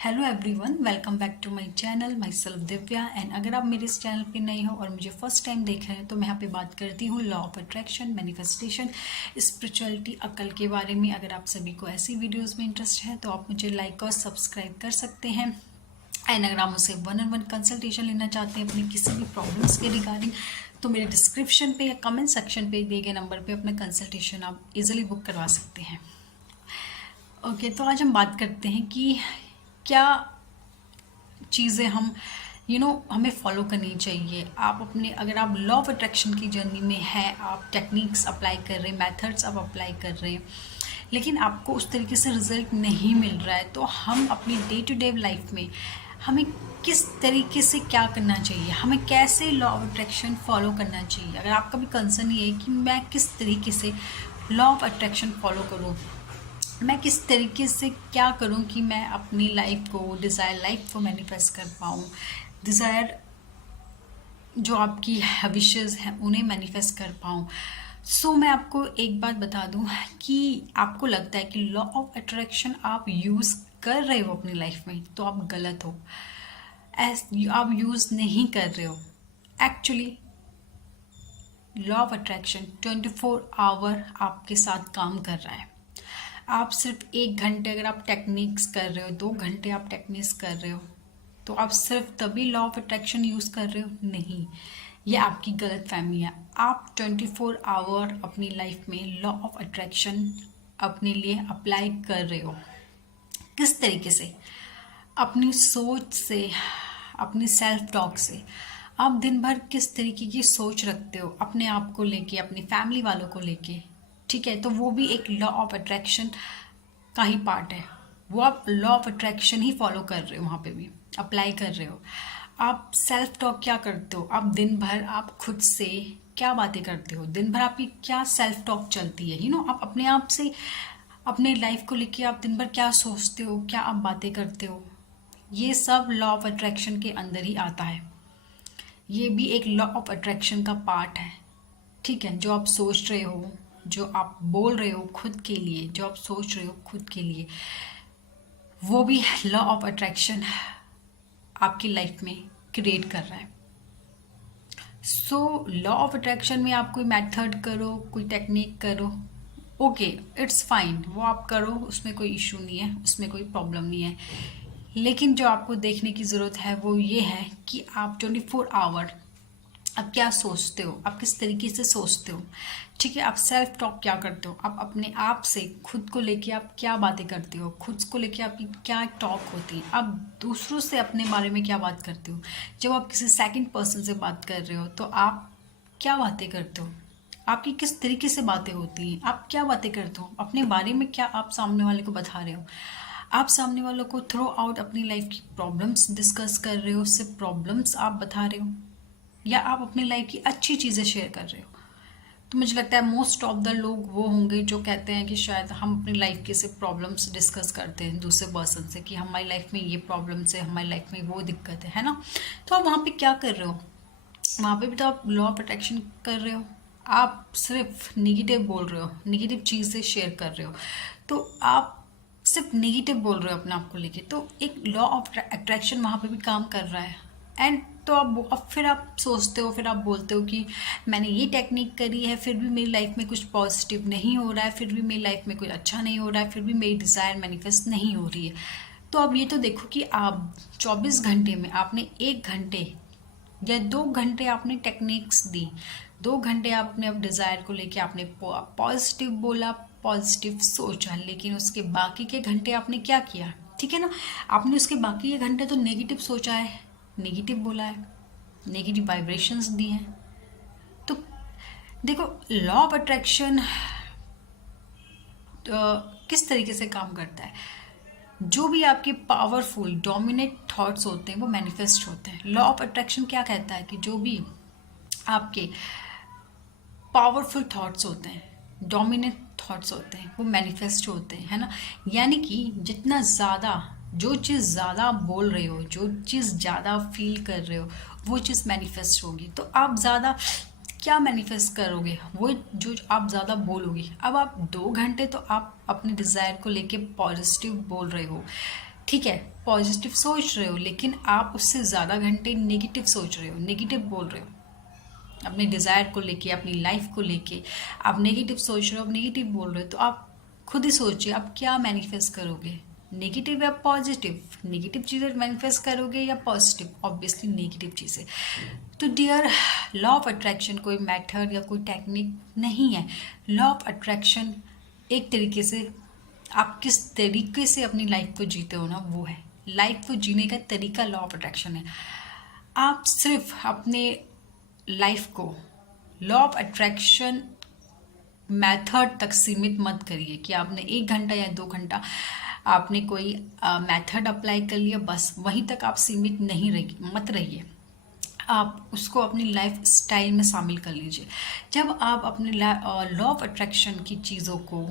Hello everyone, welcome back to my channel. Myself Divya. And अगर आप मेरे इस चैनल पे नए हो और मुझे फर्स्ट टाइम देख रहे हैं तो मैं यहाँ पे बात करती हूँ law of attraction, manifestation, spirituality, अक्ल के बारे में। अगर आप सभी को ऐसी वीडियोस में इंटरेस्ट है तो आप मुझे लाइक और सब्सक्राइब कर सकते हैं। एंड अगर आप मुझसे 1-on-1 कंसल्टेशन लेना चाहते हैं अपनी किसी भी प्रॉब्लम्स के रिगार्डिंग, तो मेरे डिस्क्रिप्शन पे या कमेंट सेक्शन पे दिए गए नंबर पे अपना कंसल्टेशन आप इजीली बुक करवा सकते हैं। ओके, तो आज हम बात करते हैं कि क्या चीज़ें हम हमें फॉलो करनी चाहिए। आप अपने, अगर आप लॉ ऑफ अट्रैक्शन की जर्नी में हैं, आप टेक्निक्स अप्लाई कर रहे हैं, मेथड्स आप अप्लाई कर रहे हैं, लेकिन आपको उस तरीके से रिजल्ट नहीं मिल रहा है, तो हम अपनी डे टू डे लाइफ में हमें किस तरीके से क्या करना चाहिए, हमें कैसे लॉ ऑफ अट्रैक्शन फॉलो करना चाहिए। अगर आपका भी कंसर्न ये है कि मैं किस तरीके से लॉ ऑफ अट्रैक्शन फॉलो करूँ, मैं किस तरीके से क्या करूं कि मैं अपनी लाइफ को, डिज़ायर लाइफ को मैनिफेस्ट कर पाऊँ, डिज़ायर जो आपकी विशेस हैं उन्हें मैनिफेस्ट कर पाऊँ। सो मैं आपको एक बात बता दूं कि आपको लगता है कि लॉ ऑफ अट्रैक्शन आप यूज़ कर रहे हो अपनी लाइफ में, तो आप गलत हो। आप यूज़ नहीं कर रहे हो। Actually law of attraction 24 hour आपके साथ काम कर रहा है। आप सिर्फ 1 घंटे अगर आप टेक्निक्स कर रहे हो, 2 घंटे आप टेक्निक्स कर रहे हो, तो आप सिर्फ तभी लॉ ऑफ अट्रैक्शन यूज़ कर रहे हो? नहीं, ये आपकी गलत फहमी है। आप 24 आवर अपनी लाइफ में लॉ ऑफ अट्रैक्शन अपने लिए अप्लाई कर रहे हो। किस तरीके से? अपनी सोच से, अपनी सेल्फ टॉक से। आप दिन भर किस तरीके की सोच रखते हो अपने आप को लेके, अपनी फैमिली वालों को लेके, ठीक है, तो वो भी एक लॉ ऑफ अट्रैक्शन का ही पार्ट है। वो आप law of attraction he follow कर रहे हो, वहाँ पे भी अप्लाई कर रहे हो। आप सेल्फ टॉक क्या करते हो? आप दिन भर आप खुद से क्या बातें करते हो? दिन भर आपकी क्या सेल्फ टॉक चलती है? आप अपने आप से, अपने लाइफ को लेके आप दिन भर क्या सोचते हो, क्या आप बातें करते हो? ये सब लॉ ऑफ अट्रैक्शन के अंदर ही आता है। ये भी एक लॉ ऑफ अट्रैक्शन का पार्ट है, ठीक है। जो आप सोच रहे हो, जो आप बोल रहे हो खुद के लिए, जो आप सोच रहे हो खुद के लिए, वो भी लॉ ऑफ अट्रैक्शन आपकी लाइफ में क्रिएट कर रहा है। सो लॉ ऑफ अट्रैक्शन में आप कोई मेथड करो, कोई टेक्निक करो, ओके, इट्स फाइन, वो आप करो, उसमें कोई इशू नहीं है, उसमें कोई प्रॉब्लम नहीं है। लेकिन जो आपको देखने की ज़रूरत है वो ये है कि आप 24 आवर आप क्या सोचते हो, आप किस तरीके से सोचते हो, ठीक है। आप सेल्फ टॉक क्या करते हो, आप अपने आप से खुद को लेके आप क्या बातें करते हो, खुद को लेके आपकी क्या टॉक होती है, आप दूसरों से अपने बारे में क्या बात करते हो। जब आप किसी सेकंड पर्सन से बात कर रहे हो तो आप क्या बातें करते हो, आपकी किस तरीके से बातें होती हैं, आप क्या बातें करते हो अपने बारे में, क्या आप सामने वाले को बता रहे हो। आप सामने वालों को थ्रू आउट अपनी लाइफ की प्रॉब्लम्स डिस्कस कर रहे हो, सिर्फ प्रॉब्लम्स आप बता रहे हो, या आप अपनी लाइफ की अच्छी चीज़ें शेयर कर रहे हो। तो मुझे लगता है मोस्ट ऑफ द लोग वो होंगे जो कहते हैं कि शायद हम अपनी लाइफ के सिर्फ प्रॉब्लम्स डिस्कस करते हैं दूसरे पर्सन से, कि हमारी लाइफ में ये प्रॉब्लम्स है, हमारी लाइफ में वो दिक्कत है ना। तो आप वहाँ पे क्या कर रहे हो? वहाँ पे भी तो आप लॉ ऑफ अट्रैक्शन कर रहे हो। आप सिर्फ निगेटिव बोल रहे हो, निगेटिव चीज़ें शेयर कर रहे हो, तो आप सिर्फ नेगेटिव बोल रहे हो अपने आप को लेके, तो एक लॉ ऑफ अट्रैक्शन वहाँ पे भी काम कर रहा है। एंड तो अब फिर आप सोचते हो, फिर आप बोलते हो कि मैंने ये टेक्निक करी है, फिर भी मेरी लाइफ में कुछ पॉजिटिव नहीं हो रहा है, फिर भी मेरी लाइफ में कुछ अच्छा नहीं हो रहा है, फिर भी मेरी डिज़ायर मैनिफेस्ट नहीं हो रही है। तो अब ये तो देखो कि आप 24 घंटे में आपने 1 घंटे या 2 घंटे आपने टेक्निक्स दी, 2 घंटे आपने अब डिज़ायर को लेके आपने पॉजिटिव बोला, पॉजिटिव सोचा, लेकिन उसके बाकी के घंटे आपने क्या किया, ठीक है ना। आपने उसके बाकी के घंटे तो नेगेटिव सोचा है, नेगेटिव बोला है, नेगेटिव वाइब्रेशंस दी हैं। तो देखो, लॉ ऑफ अट्रैक्शन किस तरीके से काम करता है। जो भी आपके पावरफुल डोमिनेट थॉट्स होते हैं वो मैनिफेस्ट होते हैं। लॉ ऑफ अट्रैक्शन क्या कहता है कि जो भी आपके पावरफुल थॉट्स होते हैं, डोमिनेट थॉट्स होते हैं, वो मैनिफेस्ट होते हैं, है ना। यानी कि जितना ज़्यादा, जो चीज़ ज़्यादा आप बोल रहे हो, जो चीज़ ज़्यादा फील कर रहे हो, वो चीज़ मैनिफेस्ट होगी। तो आप ज़्यादा क्या मैनिफेस्ट करोगे? वो जो आप ज़्यादा बोलोगे। अब आप 2 घंटे तो आप अपने डिज़ायर को लेके पॉजिटिव बोल रहे हो, ठीक है, पॉजिटिव सोच रहे हो, लेकिन आप उससे ज़्यादा घंटे नेगेटिव सोच रहे हो, नेगेटिव बोल रहे हो अपने डिज़ायर को लेके, अपनी लाइफ को लेके आप नेगेटिव सोच रहे हो, आप नेगेटिव बोल रहे हो। तो आप खुद ही सोचिए आप क्या मैनिफेस्ट करोगे, नेगेटिव या पॉजिटिव। नेगेटिव चीज़ें मैनिफेस्ट करोगे या पॉजिटिव, ऑब्वियसली नेगेटिव चीज़ें। तो डियर, लॉ ऑफ अट्रैक्शन कोई मेथड या कोई टेक्निक नहीं है। लॉ ऑफ अट्रैक्शन एक तरीके से आप किस तरीके से अपनी लाइफ को जीते हो ना, वो है लाइफ को जीने का तरीका। लॉ ऑफ अट्रैक्शन है। आप सिर्फ अपने लाइफ को लॉ ऑफ अट्रैक्शन मेथड तक सीमित मत करिए कि आपने 1 घंटा या 2 घंटा आपने कोई मेथड अप्लाई कर लिया, बस वहीं तक आप सीमित नहीं रहिए, मत रहिए। आप उसको अपनी लाइफ स्टाइल में शामिल कर लीजिए। जब आप अपने लॉ ऑफ अट्रैक्शन की चीज़ों को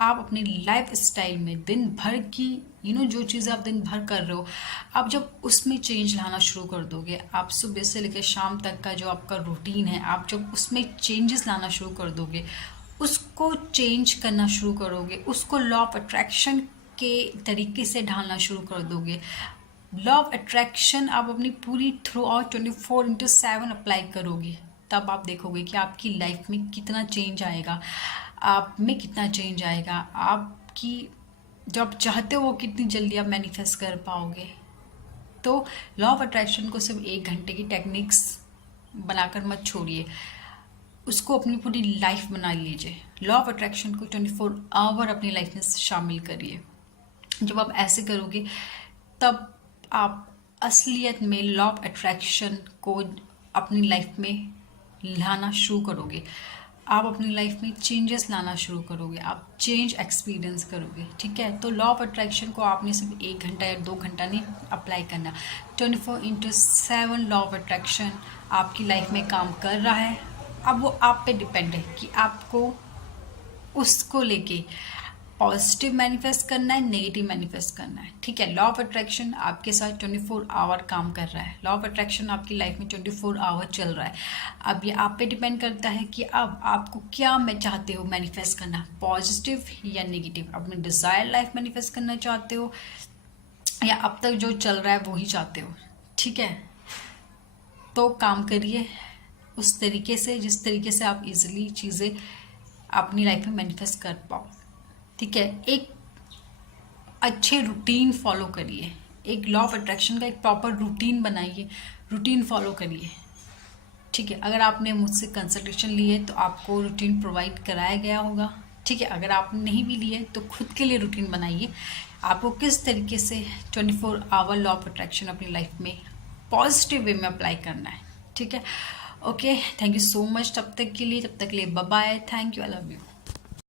आप अपनी लाइफ स्टाइल में दिन भर की जो चीज़ें आप दिन भर कर रहे हो, आप जब उसमें चेंज लाना शुरू कर दोगे, आप सुबह से लेकर शाम तक का जो आपका रूटीन है, आप जब उसमें चेंजेस लाना शुरू कर दोगे, उसको चेंज करना शुरू करोगे, उसको लॉ ऑफ अट्रैक्शन के तरीके से ढालना शुरू कर दोगे। लॉ ऑफ अट्रैक्शन आप अपनी पूरी थ्रू आउट 24/7 अप्लाई करोगे, तब आप देखोगे कि आपकी लाइफ में कितना चेंज आएगा, आप में कितना चेंज आएगा, आपकी जो आप चाहते हो वो कितनी जल्दी आप मैनिफेस्ट कर पाओगे। तो लॉ ऑफ अट्रैक्शन को सिर्फ 1 घंटे की टेक्निक्स बनाकर मत छोड़िए, उसको अपनी पूरी लाइफ बना लीजिए। लॉ ऑफ अट्रैक्शन को 24 आवर अपनी लाइफ में शामिल करिए। जब आप ऐसे करोगे तब आप असलियत में लॉ ऑफ अट्रैक्शन को अपनी लाइफ में लाना शुरू करोगे। आप अपनी लाइफ में चेंजेस लाना शुरू करोगे, आप चेंज एक्सपीरियंस करोगे। ठीक है, तो लॉ ऑफ अट्रैक्शन को आपने सिर्फ 1 घंटा या 2 घंटा नहीं अप्लाई करना, 24/7 लॉ ऑफ अट्रैक्शन आपकी लाइफ में काम कर रहा है। अब वो आप पे डिपेंड है कि आपको उसको लेके पॉजिटिव मैनिफेस्ट करना है, नेगेटिव मैनिफेस्ट करना है। ठीक है, लॉ ऑफ अट्रैक्शन आपके साथ 24 आवर काम कर रहा है। लॉ ऑफ अट्रैक्शन आपकी लाइफ में 24 आवर चल रहा है। अब ये आप पे डिपेंड करता है कि अब आपको क्या मैं चाहते हो मैनिफेस्ट करना, पॉजिटिव या नेगेटिव। अपनी डिज़ायर लाइफ मैनिफेस्ट करना चाहते हो या अब तक जो चल रहा है वो ही चाहते हो। ठीक है, तो काम करिए उस तरीके से जिस तरीके से आप इजीली चीज़ें अपनी लाइफ में मैनिफेस्ट कर पाओ। ठीक है, एक अच्छे रूटीन फॉलो करिए, एक लॉ ऑफ अट्रैक्शन का एक प्रॉपर रूटीन बनाइए, रूटीन फॉलो करिए। ठीक है, अगर आपने मुझसे कंसल्टेशन ली है तो आपको रूटीन प्रोवाइड कराया गया होगा। ठीक है, अगर आपने नहीं भी लिए तो खुद के लिए रूटीन बनाइए, आपको किस तरीके से 24 आवर लॉ ऑफ अट्रैक्शन अपनी लाइफ में पॉजिटिव वे में अप्लाई करना है। ठीक है, okay, thank you so much तब तक के लिए bye bye, thank you, I love you.